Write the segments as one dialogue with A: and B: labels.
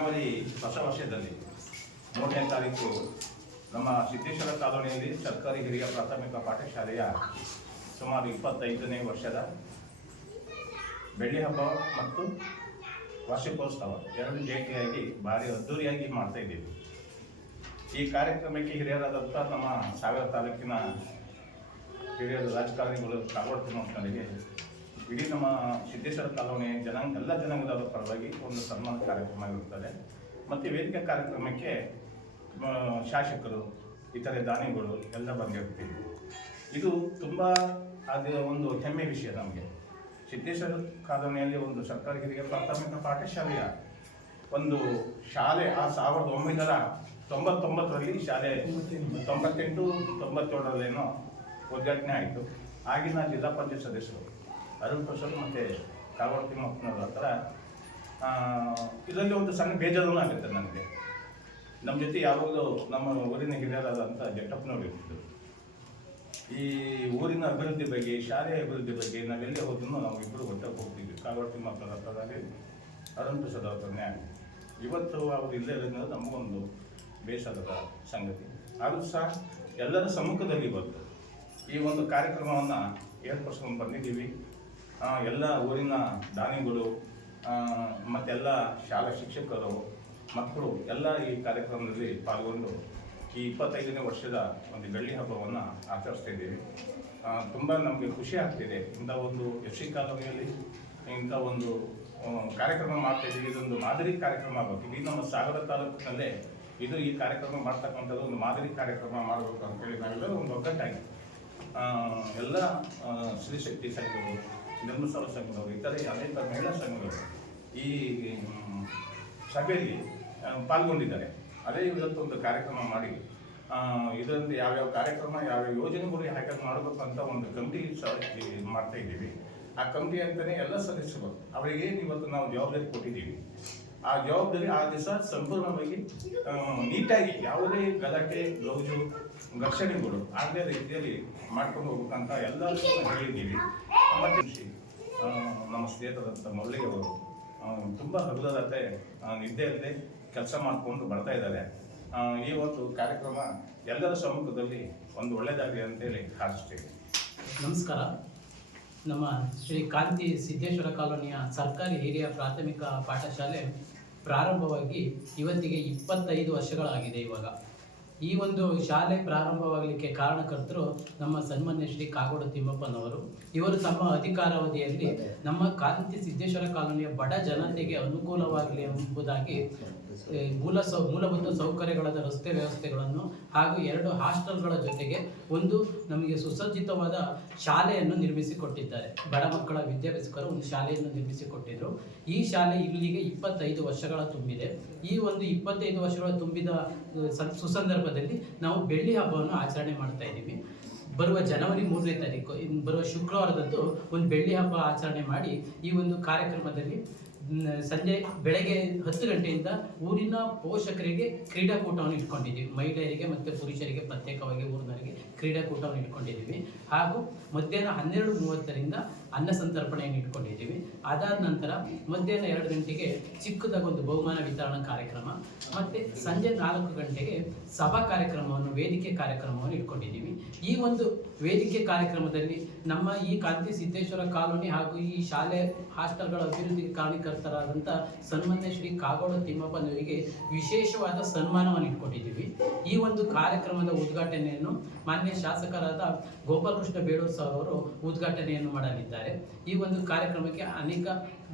A: ಜನವರಿ ಹೊಸ ವರ್ಷದಲ್ಲಿ ಮೂರನೇ ತಾರೀಕು ನಮ್ಮ ಸಿದ್ದೇಶ್ವರ ಕಾಲೋನಿಯಲ್ಲಿ ಸರ್ಕಾರಿ ಹಿರಿಯ ಪ್ರಾಥಮಿಕ ಪಾಠಶಾಲೆಯ ಸುಮಾರು ಇಪ್ಪತ್ತೈದನೇ ವರ್ಷದ ಬೆಳ್ಳಿ ಹಬ್ಬ ಮತ್ತು ವಾರ್ಷಿಕೋತ್ಸವ ಎರಡು ಜೇಟಿಯಾಗಿ ಭಾರಿ ಅದ್ದೂರಿಯಾಗಿ ಮಾಡ್ತಾ ಇದ್ದೀವಿ. ಈ ಕಾರ್ಯಕ್ರಮಕ್ಕೆ ಹಿರಿಯರಾದಂಥ ನಮ್ಮ ಸಾಗರ ತಾಲೂಕಿನ ಹಿರಿಯರ ರಾಜಕಾರಣಿಗಳು ಕಾಗೋಡು ತಿಮ್ಮಪ್ಪನವರಿಗೆ ಇಡೀ ನಮ್ಮ ಸಿದ್ದೇಶ್ವರ ಕಾಲೋನಿ ಜನಾಂಗ, ಎಲ್ಲ ಜನಾಂಗದವರ ಪರವಾಗಿ ಒಂದು ಸನ್ಮಾನ ಕಾರ್ಯಕ್ರಮ ಇರುತ್ತದೆ. ಮತ್ತು ವೇದಿಕೆ ಕಾರ್ಯಕ್ರಮಕ್ಕೆ ಶಾಸಕರು, ಇತರೆ ದಾನಿಗಳು ಎಲ್ಲ ಬಂದಿರ್ತೀವಿ ಇದು ತುಂಬ ಅದು ಒಂದು ಹೆಮ್ಮೆ ವಿಷಯ ನಮಗೆ. ಸಿದ್ದೇಶ್ವರ ಕಾಲೋನಿಯಲ್ಲಿ ಒಂದು ಸರ್ಕಾರಿ ಹಿರಿಯ ಪ್ರಾಥಮಿಕ ಪಾಠಶಾಲೆಯ ಒಂದು ಶಾಲೆ, ಆ ಸಾವಿರದ ಒಂಬೈನೂರ ತೊಂಬತ್ತೊಂಬತ್ತರಲ್ಲಿ ಶಾಲೆ ತೊಂಬತ್ತೆಂಟು, ತೊಂಬತ್ತೇಳರಲ್ಲೇನೋ ಉದ್ಘಾಟನೆ ಆಯಿತು. ಆಗಿನ ಜಿಲ್ಲಾ ಪಂಚಾಯತ್ ಸದಸ್ಯರು. ಅರುಣ್ ಪ್ರಸಾದ್ ಮತ್ತು ಕಾಗೋಡು ತಿಮ್ಮಪ್ಪನವ್ರ ಹತ್ರ ಇದರಲ್ಲಿ ಒಂದು ಸಣ್ಣ ಬೇಜಾರು ಆಗುತ್ತೆ ನನಗೆ. ನಮ್ಮ ಜೊತೆ ಯಾವಾಗಲೂ ನಮ್ಮ ಊರಿನ ಹಿರಿಯರಾದಂಥ ಜಟ್ಟಪ್ಪನವ್ರು ಇರ್ತಿದ್ರು. ಈ ಊರಿನ ಅಭಿವೃದ್ಧಿ ಬಗ್ಗೆ, ಶಾಲೆಯ ಅಭಿವೃದ್ಧಿ ಬಗ್ಗೆ ನಾವೆಲ್ಲೇ ಹೋದ್ರು ನಾವು ಒಟ್ಟಾಗಿ ಹೋಗ್ತಿದ್ವಿ. ಕಾಗೋಡು ತಿಮ್ಮಪ್ಪನವ್ರ ಹತ್ರದಲ್ಲಿ ಅರುಣ್ ಪ್ರಸಾದ್ ಅವ್ರ ಹತ್ರನೇ ಆಗಿದೆ ಇವತ್ತು ಅವ್ರು ಇಲ್ಲೇ ಇರೋದ್ರಿಂದ ನಮಗೊಂದು ಬೇಸರದ ಸಂಗತಿ. ಆದರೂ ಸಹ ಎಲ್ಲರ ಸಮ್ಮುಖದಲ್ಲಿ ಇವತ್ತು ಈ ಒಂದು ಕಾರ್ಯಕ್ರಮವನ್ನು ಏರ್ಪಡಿಸ್ಕೊಂಡು ಬಂದಿದ್ದೀವಿ. ಎಲ್ಲ ಊರಿನ ದಾನಿಗಳು ಮತ್ತೆಲ್ಲ ಶಾಲಾ ಶಿಕ್ಷಕರು, ಮಕ್ಕಳು ಎಲ್ಲ ಈ ಕಾರ್ಯಕ್ರಮದಲ್ಲಿ ಪಾಲ್ಗೊಂಡು ಈ ಇಪ್ಪತ್ತೈದನೇ ವರ್ಷದ ಒಂದು ಬೆಳ್ಳಿ ಹಬ್ಬವನ್ನು ಆಚರಿಸ್ತಾ ಇದ್ದೀವಿ. ತುಂಬ ನಮಗೆ ಖುಷಿ ಆಗ್ತಿದೆ. ಇಂಥ ಒಂದು ಸಿ ಕಾಲೋನಿಯಲ್ಲಿ ಇಂಥ ಒಂದು ಕಾರ್ಯಕ್ರಮ ಮಾಡ್ತಾ ಇದ್ದೀವಿ. ಇದೊಂದು ಮಾದರಿ ಕಾರ್ಯಕ್ರಮ ಆಗಬೇಕು. ಇದು ನಮ್ಮ ಸಾಗರ ತಾಲೂಕಿನಲ್ಲೇ ಇದು ಈ ಕಾರ್ಯಕ್ರಮ ಮಾಡ್ತಕ್ಕಂಥದ್ದು ಒಂದು ಮಾದರಿ ಕಾರ್ಯಕ್ರಮ ಮಾಡಬೇಕು ಅಂತೇಳಿ ನಾವೆಲ್ಲರೂ ಒಂದು ಒಗ್ಗಟ್ಟಾಗಿ ಎಲ್ಲ ಶ್ರೀ ಸ್ತ್ರೀ ಶಕ್ತಿ ಸಂಘಗಳು ಧರ್ಮಸ್ಥಳ ಸಂಘದವರು, ಇತರೆ ಅನೇಕ ಮಹಿಳಾ ಸಂಘಗಳು ಈ ಸಭೆಯಲ್ಲಿ ಪಾಲ್ಗೊಂಡಿದ್ದಾರೆ. ಅದೇ ಇವತ್ತೊಂದು ಕಾರ್ಯಕ್ರಮ ಮಾಡಿ ಇದರಿಂದ ಯಾವ್ಯಾವ ಕಾರ್ಯಕ್ರಮ, ಯಾವ್ಯಾವ ಯೋಜನೆಗಳು ಯಾಕೆ ಮಾಡಬೇಕು ಅಂತ ಒಂದು ಕಮಿಟಿ ಸಹ ಮಾಡ್ತಾ ಇದ್ದೀವಿ. ಆ ಕಮಿಟಿ ಅಂತಲೇ ಎಲ್ಲ ಸದಸ್ಯರು. ಅವರಿಗೆ ಇವತ್ತು ನಾವು ಜವಾಬ್ದಾರಿ ಕೊಟ್ಟಿದ್ದೀವಿ. ಆ ಜವಾಬ್ದಾರಿ ಆ ದಿವಸ ಸಂಪೂರ್ಣವಾಗಿ ನೀಟಾಗಿ ಯಾವುದೇ ಗಲಾಟೆ, ಗೌಜು, ಘರ್ಷಣೆಗಳು ಆಗದೇ ರೀತಿಯಲ್ಲಿ ಮಾಡ್ಕೊಂಡು ಹೋಗ್ಬೇಕಂತ ಎಲ್ಲ ಹೇಳಿದ್ದೀವಿ. ನಮ್ಮ ಸ್ನೇಹಿತರಂತ ಅವರು ತುಂಬ ಹಗಲರತೆ ನಿದ್ದೆ ಇಲ್ಲದೆ ಕೆಲಸ ಮಾಡಿಕೊಂಡು ಬರ್ತಾ ಇದ್ದಾರೆ. ಈ ಒಂದು ಕಾರ್ಯಕ್ರಮ ಎಲ್ಲರ ಸಮ್ಮುಖದಲ್ಲಿ ಒಂದು ಒಳ್ಳೆಯದಾಗಲಿ ಅಂತೇಳಿ ಹಾರಿಸ್ತೀವಿ.
B: ನಮಸ್ಕಾರ. ನಮ್ಮ ಶ್ರೀ ಕಾಂತಿ ಸಿದ್ದೇಶ್ವರ ಕಾಲೋನಿಯ ಸರ್ಕಾರಿ ಹಿರಿಯ ಪ್ರಾಥಮಿಕ ಪಾಠಶಾಲೆ ಪ್ರಾರಂಭವಾಗಿ ಇವತ್ತಿಗೆ ಇಪ್ಪತ್ತೈದು ವರ್ಷಗಳಾಗಿದೆ ಇವಾಗ. ಈ ಒಂದು ಶಾಲೆ ಪ್ರಾರಂಭವಾಗಲಿಕ್ಕೆ ಕಾರಣಕರ್ತರು ನಮ್ಮ ಸನ್ಮಾನ್ಯ ಶ್ರೀ ಕಾಗೋಡು ತಿಮ್ಮಪ್ಪನವರು. ಇವರು ತಮ್ಮ ಅಧಿಕಾರಾವಧಿಯಲ್ಲಿ ನಮ್ಮ ಕಾಂತಿ ಸಿದ್ದೇಶ್ವರ ಕಾಲೋನಿಯ ಬಡ ಜನತೆಗೆ ಅನುಕೂಲವಾಗಲಿ ಎಂಬುದಾಗಿ ಮೂಲ ಸೌ ಮೂಲಭೂತ ಸೌಕರ್ಯಗಳಾದ ರಸ್ತೆ ವ್ಯವಸ್ಥೆಗಳನ್ನು ಹಾಗೂ ಎರಡು ಹಾಸ್ಟೆಲ್ಗಳ ಜೊತೆಗೆ ಒಂದು ನಮಗೆ ಸುಸಜ್ಜಿತವಾದ ಶಾಲೆಯನ್ನು ನಿರ್ಮಿಸಿಕೊಟ್ಟಿದ್ದಾರೆ. ಬಡ ಮಕ್ಕಳ ವಿದ್ಯಾಭ್ಯಾಸಕರು ಒಂದು ಶಾಲೆಯನ್ನು ನಿರ್ಮಿಸಿಕೊಟ್ಟಿದ್ರು. ಈ ಶಾಲೆ ಇಲ್ಲಿಗೆ ಇಪ್ಪತ್ತೈದು ವರ್ಷಗಳ ತುಂಬಿದೆ. ಈ ಒಂದು ಇಪ್ಪತ್ತೈದು ವರ್ಷಗಳ ತುಂಬಿದ ಅಹ್, ಸ- ಸುಸಂದರ್ಭದಲ್ಲಿ ನಾವು ಬೆಳ್ಳಿ ಹಬ್ಬವನ್ನು ಆಚರಣೆ ಮಾಡ್ತಾ ಇದ್ದೀವಿ. ಬರುವ ಜನವರಿ ಮೂರನೇ ತಾರೀಕು ಬರುವ ಶುಕ್ರವಾರದಂದು ಒಂದು ಬೆಳ್ಳಿ ಹಬ್ಬ ಆಚರಣೆ ಮಾಡಿ ಈ ಒಂದು ಕಾರ್ಯಕ್ರಮದಲ್ಲಿ ಸಂಜೆ ಬೆಳಗ್ಗೆ ಹತ್ತು ಗಂಟೆಯಿಂದ ಊರಿನ ಪೋಷಕರಿಗೆ ಕ್ರೀಡಾಕೂಟವನ್ನು ಇಟ್ಕೊಂಡಿದ್ದೀವಿ. ಮಹಿಳೆಯರಿಗೆ ಮತ್ತು ಪುರುಷರಿಗೆ ಪ್ರತ್ಯೇಕವಾಗಿ ಊರಿನವರಿಗೆ ಕ್ರೀಡಾಕೂಟವನ್ನು ಇಟ್ಕೊಂಡಿದ್ದೀವಿ. ಹಾಗೂ ಮಧ್ಯಾಹ್ನ ಹನ್ನೆರಡು ಮೂವತ್ತರಿಂದ ಅನ್ನ ಸಂತರ್ಪಣೆಯನ್ನು ಇಟ್ಕೊಂಡಿದ್ದೀವಿ. ಅದಾದ ನಂತರ ಮಧ್ಯಾಹ್ನ ಎರಡು ಗಂಟೆಗೆ ಚಿಕ್ಕದಾಗಿ ಒಂದು ಬಹುಮಾನ ವಿತರಣಾ ಕಾರ್ಯಕ್ರಮ, ಮತ್ತು ಸಂಜೆ ನಾಲ್ಕು ಗಂಟೆಗೆ ಸಭಾ ಕಾರ್ಯಕ್ರಮವನ್ನು, ವೇದಿಕೆ ಕಾರ್ಯಕ್ರಮವನ್ನು ಇಟ್ಕೊಂಡಿದ್ದೀವಿ. ಈ ಒಂದು ವೇದಿಕೆ ಕಾರ್ಯಕ್ರಮದಲ್ಲಿ ನಮ್ಮ ಈ ಕಾಂತಿ ಸಿದ್ದೇಶ್ವರ ಕಾಲೋನಿ ಹಾಗೂ ಈ ಶಾಲೆ ಹಾಸ್ಟೆಲ್ಗಳ ಅಭಿವೃದ್ಧಿ ಅಭಿವೃದ್ಧಿಗೆ ಕಾರಣಕರ್ತರಾದಂಥ ಸನ್ಮಾನ್ಯ ಶ್ರೀ ಕಾಗೋಡು ತಿಮ್ಮಪ್ಪನವರಿಗೆ ವಿಶೇಷವಾದ ಸನ್ಮಾನವನ್ನು ಇಟ್ಕೊಂಡಿದ್ದೀವಿ. ಈ ಒಂದು ಕಾರ್ಯಕ್ರಮದ ಉದ್ಘಾಟನೆಯನ್ನು ಮಾನ್ಯ ಶಾಸಕರಾದ ಗೋಪಾಲಕೃಷ್ಣ ಬೇಡೂರ್ ಸರ್ ಅವರು ಉದ್ಘಾಟನೆಯನ್ನು ಮಾಡಲಿದ್ದಾರೆ. ಈ ಒಂದು ಕಾರ್ಯಕ್ರಮಕ್ಕೆ ಅನೇಕ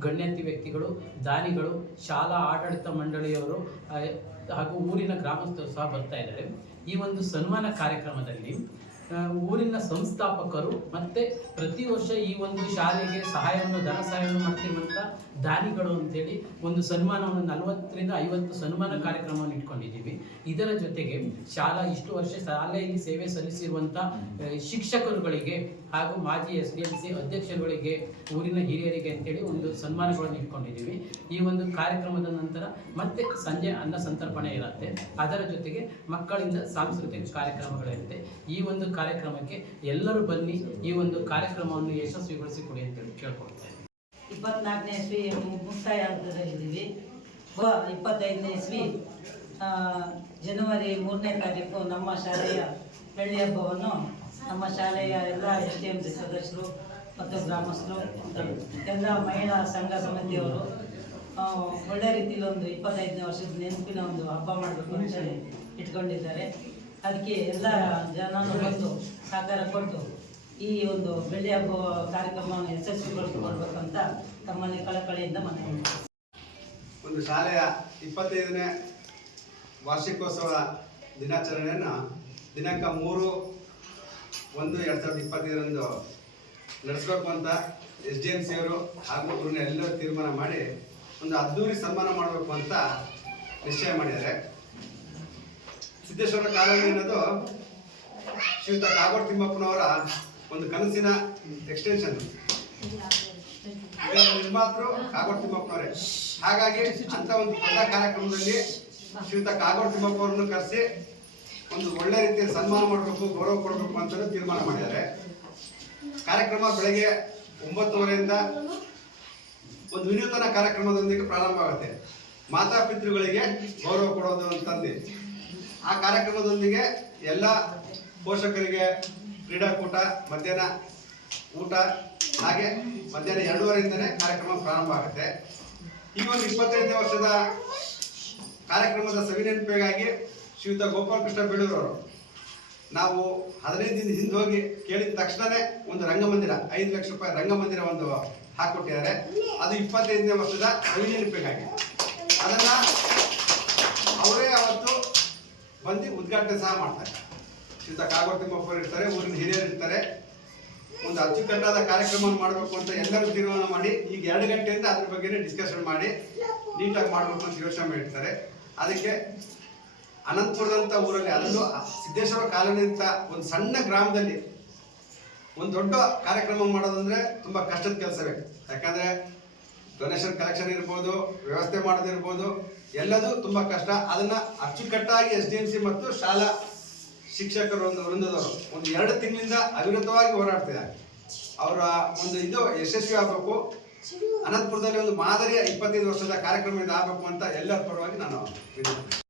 B: ಗಣ್ಯಾತಿ ವ್ಯಕ್ತಿಗಳು, ದಾನಿಗಳು, ಶಾಲಾ ಆಡಳಿತ ಮಂಡಳಿಯವರು ಹಾಗೂ ಊರಿನ ಗ್ರಾಮಸ್ಥರು ಸಹ ಬರ್ತಾ ಇದ್ದಾರೆ. ಈ ಒಂದು ಸನ್ಮಾನ ಕಾರ್ಯಕ್ರಮದಲ್ಲಿ ಊರಿನ ಸಂಸ್ಥಾಪಕರು ಮತ್ತೆ ಪ್ರತಿ ವರ್ಷ ಈ ಒಂದು ಶಾಲೆಗೆ ಸಹಾಯವನ್ನು, ಧನ ಸಹಾಯವನ್ನು ಮಾಡ್ತಿರುವಂಥ ದಾನಿಗಳು ಅಂತೇಳಿ ಒಂದು ಸನ್ಮಾನವನ್ನು, ನಲವತ್ತರಿಂದ ಐವತ್ತು ಸನ್ಮಾನ ಕಾರ್ಯಕ್ರಮವನ್ನು ಇಟ್ಕೊಂಡಿದ್ದೀವಿ. ಇದರ ಜೊತೆಗೆ ಶಾಲಾ, ಇಷ್ಟು ವರ್ಷ ಶಾಲೆಯಲ್ಲಿ ಸೇವೆ ಸಲ್ಲಿಸಿರುವಂಥ ಶಿಕ್ಷಕರುಗಳಿಗೆ ಹಾಗೂ ಮಾಜಿ ಎಸ್ ಡಿ ಎಂ ಸಿ ಅಧ್ಯಕ್ಷರುಗಳಿಗೆ ಊರಿನ ಹಿರಿಯರಿಗೆ ಅಂತೇಳಿ ಒಂದು ಸನ್ಮಾನಗಳನ್ನು ಇಟ್ಕೊಂಡಿದ್ದೀವಿ. ಈ ಒಂದು ಕಾರ್ಯಕ್ರಮದ ನಂತರ ಮತ್ತೆ ಸಂಜೆ ಅನ್ನ ಸಂತರ್ಪಣೆ ಇರುತ್ತೆ. ಅದರ ಜೊತೆಗೆ ಮಕ್ಕಳಿಂದ ಸಾಂಸ್ಕೃತಿಕ ಕಾರ್ಯಕ್ರಮಗಳಿರುತ್ತೆ. ಈ ಒಂದು ಕಾರ್ಯಕ್ರಮಕ್ಕೆ ಎಲ್ಲರೂ ಬನ್ನಿ, ಈ ಒಂದು ಕಾರ್ಯಕ್ರಮವನ್ನು ಯಶಸ್ವಿಗೊಳಿಸಿಕೊಡಿ ಅಂತೇಳಿ ಕೇಳ್ಕೊಳ್ತೇನೆ.
C: ಇಪ್ಪತ್ನಾಲ್ಕನೇ ಇಸ್ವಿ ಮುಕ್ತಾಯ ಹಂತದಲ್ಲಿದ್ದೀವಿ ಇಪ್ಪತ್ತೈದನೇ ಇಸ್ವಿ ಜನವರಿ ಮೂರನೇ ತಾರೀಕು ನಮ್ಮ ಶಾಲೆಯ ಬೆಳ್ಳಿ ಹಬ್ಬವನ್ನು ನಮ್ಮ ಶಾಲೆಯ ಎಲ್ಲ ಎಸ್ ಡಿ ಎಂ ಸಿ ಸದಸ್ಯರು ಮತ್ತು ಗ್ರಾಮಸ್ಥರು ಎಲ್ಲ ಮಹಿಳಾ ಸಂಘ ಸಮಿತಿಯವರು ಒಳ್ಳೆ ರೀತಿಯಲ್ಲಿ ಒಂದು ಇಪ್ಪತ್ತೈದನೇ ವರ್ಷದ ನೆನಪಿನ ಒಂದು ಹಬ್ಬ ಮಾಡಬೇಕು ಅಂತ ಹೇಳಿ ಇಟ್ಕೊಂಡಿದ್ದಾರೆ ಅದಕ್ಕೆ ಎಲ್ಲ ಜನನು ಬಂದು ಸಹಕಾರ ಕೊಟ್ಟು ಈ ಒಂದು ಬೆಳ್ಳಿ ಹಬ್ಬ ಕಾರ್ಯಕ್ರಮವನ್ನು ಯಶಸ್ವಿಗೊಳಿಸಿಕೊಳ್ಬೇಕಂತ ತಮ್ಮಲ್ಲಿ ಕಳಕಳಿಯಿಂದ ಮನವಿ.
D: ಒಂದು ಶಾಲೆಯ ಇಪ್ಪತ್ತೈದನೇ ವಾರ್ಷಿಕೋತ್ಸವ ದಿನಾಚರಣೆಯನ್ನು ದಿನಾಂಕ ಮೂರು ಒಂದು ಎರಡು ಸಾವಿರದ ಇಪ್ಪತ್ತೈದರಂದು ನಡೆಸ್ಬೇಕು ಅಂತ ಎಸ್ ಡಿ ಎಂ ಸಿ ಅವರು ಹಾಗೂ ಇವ್ರನ್ನ ಎಲ್ಲರೂ ತೀರ್ಮಾನ ಮಾಡಿ ಒಂದು ಅದ್ದೂರಿ ಸನ್ಮಾನ ಮಾಡಬೇಕು ಅಂತ ನಿಶ್ಚಯ ಮಾಡಿದ್ದಾರೆ. ಸಿದ್ದೇಶ್ವರ ಕಾಲೋನಿ ಅನ್ನೋದು ಶ್ರೀಯುತ ಕಾಗೋಡು ತಿಮ್ಮಪ್ಪನವರ ಒಂದು ಕನಸಿನ ಎಕ್ಸ್ಟೆನ್ಷನ್ ನಿರ್ಮಾತೃ ಕಾಗೋಡು ತಿಮ್ಮಪ್ಪನವರೇ. ಹಾಗಾಗಿ ಅಂತ ಒಂದು ದೊಡ್ಡ ಕಾರ್ಯಕ್ರಮದಲ್ಲಿ ಶ್ರೀಯುತ ಕಾಗೋಡು ತಿಮ್ಮಪ್ಪ ಅವರನ್ನು ಕರೆಸಿ ಒಂದು ಒಳ್ಳೆ ರೀತಿಯ ಸನ್ಮಾನ ಮಾಡಬೇಕು, ಗೌರವ ಕೊಡಬೇಕು ಅಂತ ತೀರ್ಮಾನ ಮಾಡಿದ್ದಾರೆ. ಕಾರ್ಯಕ್ರಮ ಬೆಳಗ್ಗೆ ಒಂಬತ್ತುವರೆಯಿಂದ ಒಂದು ವಿನೂತನ ಕಾರ್ಯಕ್ರಮದೊಂದಿಗೆ ಪ್ರಾರಂಭ ಆಗುತ್ತೆ. ಮಾತಾಪಿತೃಗಳಿಗೆ ಗೌರವ ಕೊಡೋದು ಅಂತಂದು. ಆ ಕಾರ್ಯಕ್ರಮದೊಂದಿಗೆ ಎಲ್ಲ ಪೋಷಕರಿಗೆ ಕ್ರೀಡಾಕೂಟ, ಮಧ್ಯಾಹ್ನ ಊಟ, ಹಾಗೆ ಮಧ್ಯಾಹ್ನ ಎರಡೂವರೆಯಿಂದನೇ ಕಾರ್ಯಕ್ರಮ ಪ್ರಾರಂಭ ಆಗುತ್ತೆ. ಈ ಒಂದು ಇಪ್ಪತ್ತೈದನೇ ವರ್ಷದ ಕಾರ್ಯಕ್ರಮದ ಸವಿನೆನಪಿಗಾಗಿ ಶ್ರೀಯುತ ಗೋಪಾಲಕೃಷ್ಣ ಬೆಳೂರವರು. ನಾವು ಹದಿನೈದು ದಿನ ಹಿಂದೆ ಹೋಗಿ ಕೇಳಿದ ತಕ್ಷಣವೇ ಒಂದು ರಂಗಮಂದಿರ, ಐದು ಲಕ್ಷ ರೂಪಾಯಿ ರಂಗಮಂದಿರ ಒಂದು ಹಾಕೊಟ್ಟಿದ್ದಾರೆ. ಅದು ಇಪ್ಪತ್ತೈದನೇ ವರ್ಷದ ಸವಿನೆನಪಿಗಾಗಿ ಅದನ್ನು ಅವರೇ ಅವತ್ತು ಬಂದು ಉದ್ಘಾಟನೆ ಸಹ ಮಾಡ್ತಾರೆ. ಶ್ರೀಯುತ ಕಾಗೋಡು ತಿಮ್ಮಪ್ಪ ಇರ್ತಾರೆ, ಊರಿನ ಹಿರಿಯರು ಇರ್ತಾರೆ. ಒಂದು ಅಚ್ಚುಕಟ್ಟಾದ ಕಾರ್ಯಕ್ರಮವನ್ನು ಮಾಡಬೇಕು ಅಂತ ಎಲ್ಲರೂ ತೀರ್ಮಾನ ಮಾಡಿ, ಈಗ ಎರಡು ಗಂಟೆಯಿಂದ ಅದ್ರ ಬಗ್ಗೆನೇ ಡಿಸ್ಕಷನ್ ಮಾಡಿ, ನೀಟಾಗಿ ಮಾಡಬೇಕು ಅಂತ ಯೋಚನೆ ಮಾಡಿರ್ತಾರೆ. ಅದಕ್ಕೆ ಅನಂತಪುರದಂಥ ಊರಲ್ಲಿ, ಅಲ್ಲೂ ಸಿದ್ದೇಶ್ವರ ಕಾಲೋನಿ ಅಂತ ಒಂದು ಸಣ್ಣ ಗ್ರಾಮದಲ್ಲಿ ಒಂದು ದೊಡ್ಡ ಕಾರ್ಯಕ್ರಮ ಮಾಡೋದಂದ್ರೆ ತುಂಬಾ ಕಷ್ಟದ ಕೆಲಸವೇ ಯಾಕಂದ್ರೆ ಡೊನೇಷನ್ ಕಲೆಕ್ಷನ್ ಇರ್ಬೋದು, ವ್ಯವಸ್ಥೆ ಮಾಡೋದಿರ್ಬೋದು ಎಲ್ಲದೂ ತುಂಬಾ ಕಷ್ಟ. ಅದನ್ನ ಅಚ್ಚುಕಟ್ಟಾಗಿ ಎಸ್ ಡಿ ಎಂ ಸಿ ಮತ್ತು ಶಾಲಾ ಶಿಕ್ಷಕರು ಒಂದು ವೃಂದದವರು ಒಂದು ಎರಡು ತಿಂಗಳಿಂದ ಅವಿರತವಾಗಿ ಹೋರಾಡ್ತಿದ್ದಾರೆ. ಅವರ ಒಂದು ಇದು ಯಶಸ್ವಿ ಆಗಬೇಕು. ಅನಂತಪುರದಲ್ಲಿ ಒಂದು ಮಾದರಿಯ ಇಪ್ಪತ್ತೈದು ವರ್ಷದ ಕಾರ್ಯಕ್ರಮ ಇದು ಆಗಬೇಕು ಅಂತ ಎಲ್ಲರ ಪರವಾಗಿ ನಾನು